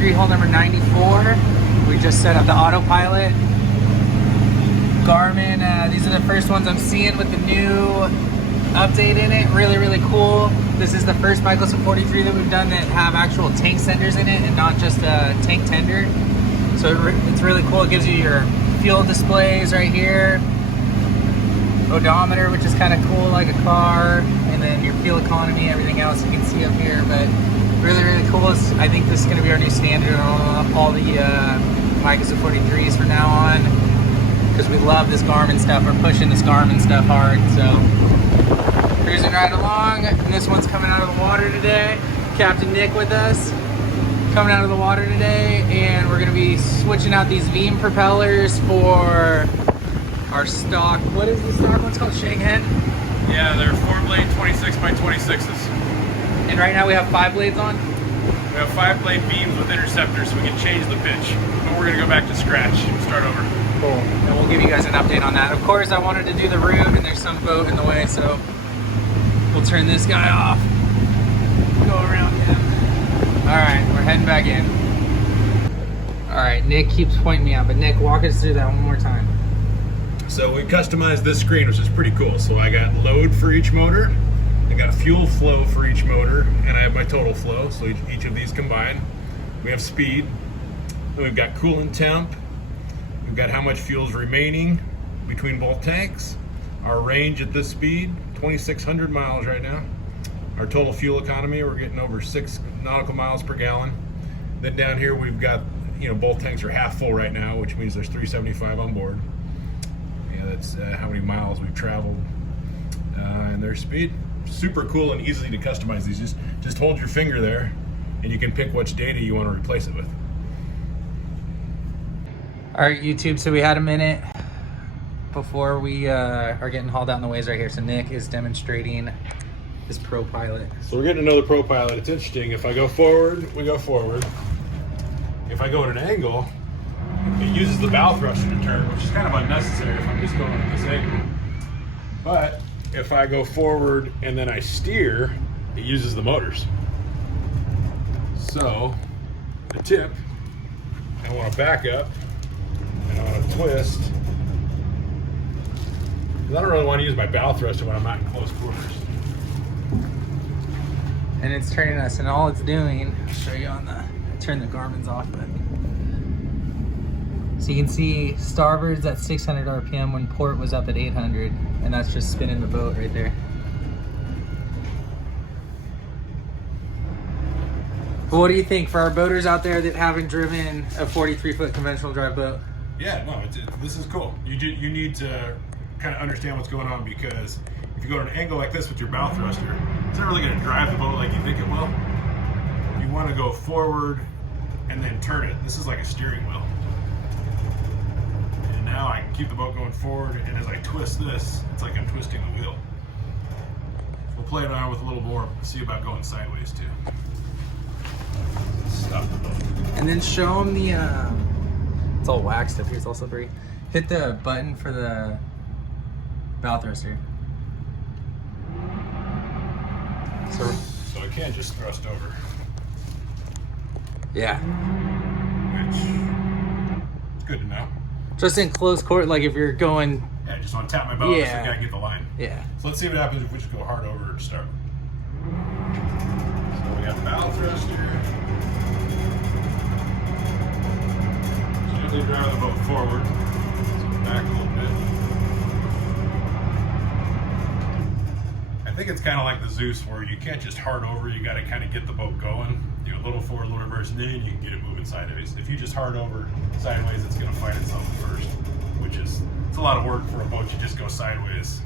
43, hole number 94. We just set up the autopilot. Garmin, these are the first ones I'm seeing with the new update in it. Really, really cool. This is the first Mikelson 43 that we've done that have actual tank senders in it and not just a tank tender. So it's really cool. It gives you your fuel displays right here, odometer, which is kind of cool like a car, and then your fuel economy, everything else you can see up here. But really, really cool. I think this is going to be our new standard on all the Mikelson 43s from now on, because we love this Garmin stuff. We're pushing this Garmin stuff hard. So cruising right along, and this one's coming out of the water today. Captain Nick with us, coming out of the water today, and we're going to be switching out these beam propellers for our stock. What is the stock one's called? Shanghen? Yeah, they're 4-blade 26 by 26s. And right now we have 5 blades on? We have 5-blade beams with interceptors, so we can change the pitch. But we're going to go back to scratch, start over. Cool. And we'll give you guys an update on that. Of course, I wanted to do the route, and there's some boat in the way, so we'll turn this guy off. Go around him. All right, we're heading back in. All right, Nick keeps pointing me out, but Nick, walk us through that one more time. So we customized this screen, which is pretty cool. So I got load for each motor, I got fuel flow for each motor, and I have my total flow, so each of these combined. We have speed, then we've got coolant temp, we've got how much fuel is remaining between both tanks, our range at this speed, 2,600 miles right now. Our total fuel economy, we're getting over 6 nautical miles per gallon. Then down here we've got, both tanks are half full right now, which means there's 375 on board. That's how many miles we've traveled, and their speed. Super cool and easy to customize these. Just hold your finger there, and you can pick which data you want to replace it with. All right, YouTube. So we had a minute before we are getting hauled out in the waves right here. So Nick is demonstrating his ProPilot. So we're getting to know the ProPilot. It's interesting. If I go forward, we go forward. If I go at an angle, it uses the bow thruster to turn, which is kind of unnecessary if I'm just going at this angle. But if I go forward and then I steer, it uses the motors. So the tip, I want to back up and I want to twist. Because I don't really want to use my bow thruster when I'm not in close quarters. And it's turning us, and all it's doing, I'll show you on the, turn the Garmin's off, but so you can see starboard's at 600 RPM when port was up at 800, and that's just spinning the boat right there. But what do you think for our boaters out there that haven't driven a 43-foot conventional drive boat? Yeah, no, this is cool. You need to kind of understand what's going on, because if you go at an angle like this with your bow thruster, it's not really going to drive the boat like you think it will. You want to go forward and then turn it. This is like a steering wheel. And now I can keep the boat going forward, and as I twist this, it's like I'm twisting the wheel. We'll play it around with a little more, see about going sideways too. Stop the boat. And then show them the, it's all waxed up here, it's all slippery. Hit the button for the bow thruster. So I can't just thrust over. Yeah. Which is good to know. Just in close court, like if you're going. Yeah, I just want to tap my boat, Yeah. so I gotta get the line. Yeah. So let's see what happens if we just go hard over to start. So we got bow thruster. Gently drive the boat forward. So back a little bit. I think it's kind of like the Zeus, where you can't just hard over, you got to kind of get the boat going. A little forward, a little reverse, and then you can get it moving sideways. If you just hard over sideways, it's going to fight itself first, which is, it's a lot of work for a boat. You just go sideways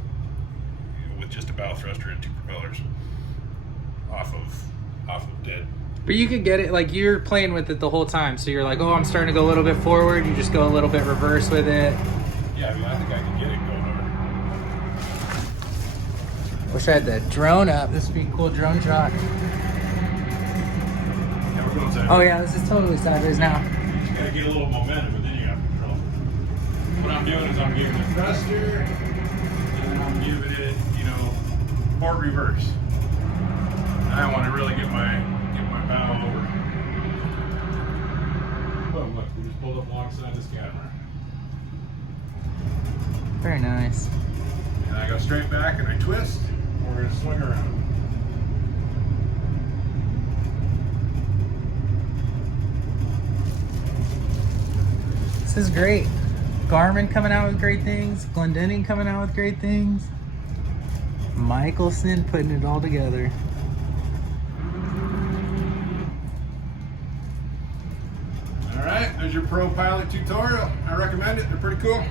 with just a bow thruster and 2 propellers off of dead. But you could get it, like you're playing with it the whole time. So you're like, oh, I'm starting to go a little bit forward. You just go a little bit reverse with it. Yeah, I mean, I think I can get it going over. Wish I had the drone up. This would be a cool drone shot. Yeah, we're going sideways. Oh yeah, this is totally sideways now. You just got to get a little momentum, and then you have control. What I'm doing is I'm giving it thruster, and then I'm giving it, port reverse. I want to really get my bow over. pulled up alongside this camera. Very nice. And I go straight back and I twist, and we're gonna swing around. This is great. Garmin coming out with great things. Glendinning coming out with great things. Mikelson putting it all together. All right, there's your ProPilot tutorial. I recommend it. They're pretty cool.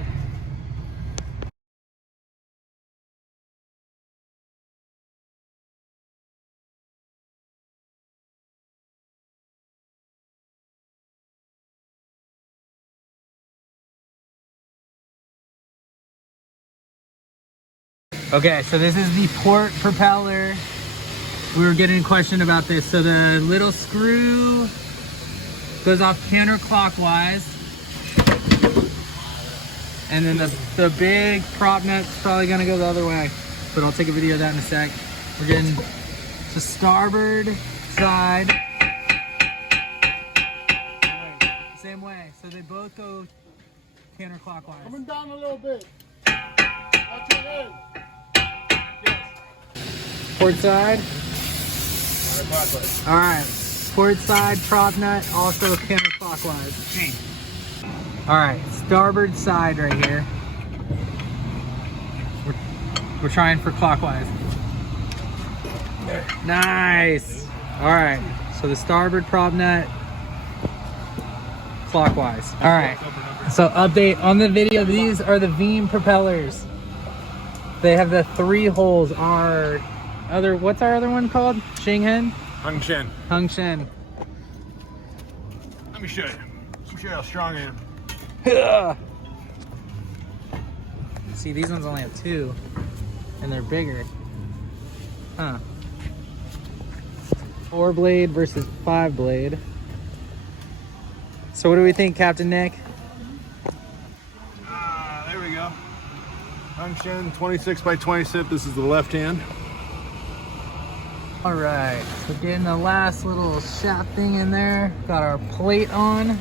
Okay, so this is the port propeller. We were getting a question about this. So the little screw goes off counterclockwise. And then the big prop nut's probably gonna go the other way. But I'll take a video of that in a sec. We're getting the starboard side. Same way. So they both go counterclockwise. Coming down a little bit. Watch your head. Port side. All right. Port side prop nut also counterclockwise. Hey. All right. Starboard side right here. We're trying for clockwise. Nice. All right. So the starboard prop nut clockwise. All right. So update on the video. These are the Veeam propellers. They have the 3 holes. What's our other one called? Shinghen? Hung Shen. Hung Shen. Let me show you. Let me show you how strong I am. See, these ones only have 2, and they're bigger. Huh. 4 blade versus 5 blade. So what do we think, Captain Nick? There we go. Hung Shen 26 by 26. This is the left hand. All right, so getting the last little shaft thing in there. Got our plate on.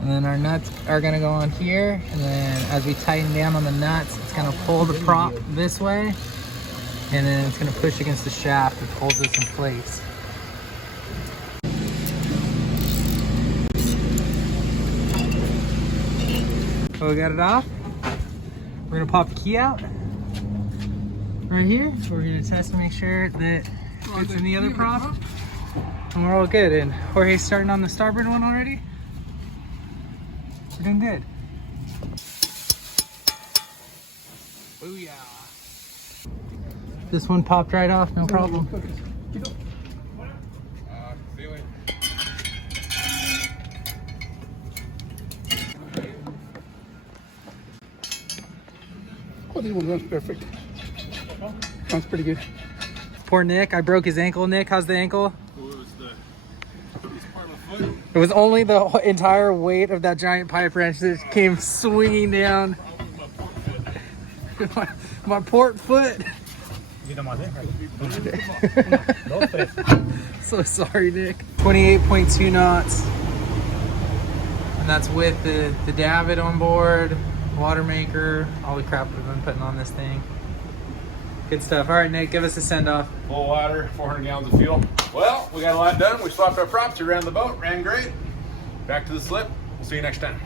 And then our nuts are gonna go on here. And then as we tighten down on the nuts, it's gonna pull the prop this way. And then it's gonna push against the shaft and hold this in place. So we got it off. We're gonna pop the key out. Right here, we're gonna test to make sure that it fits in the other prop. And we're all good. And Jorge's starting on the starboard one already. We're doing good. Booyah. This one popped right off, no problem. Oh, this one runs perfect. Sounds pretty good. Poor Nick, I broke his ankle. Nick, how's the ankle? It was the part of my foot. It was only the entire weight of that giant pipe wrench that came swinging down. my port foot. So sorry, Nick. 28.2 knots. And that's with the davit on board, water maker, all the crap we've been putting on this thing. Good stuff. All right, Nick, give us a send off. Full water, 400 gallons of fuel. Well, we got a lot done. We swapped our props. We ran the boat, ran great. Back to the slip. We'll see you next time.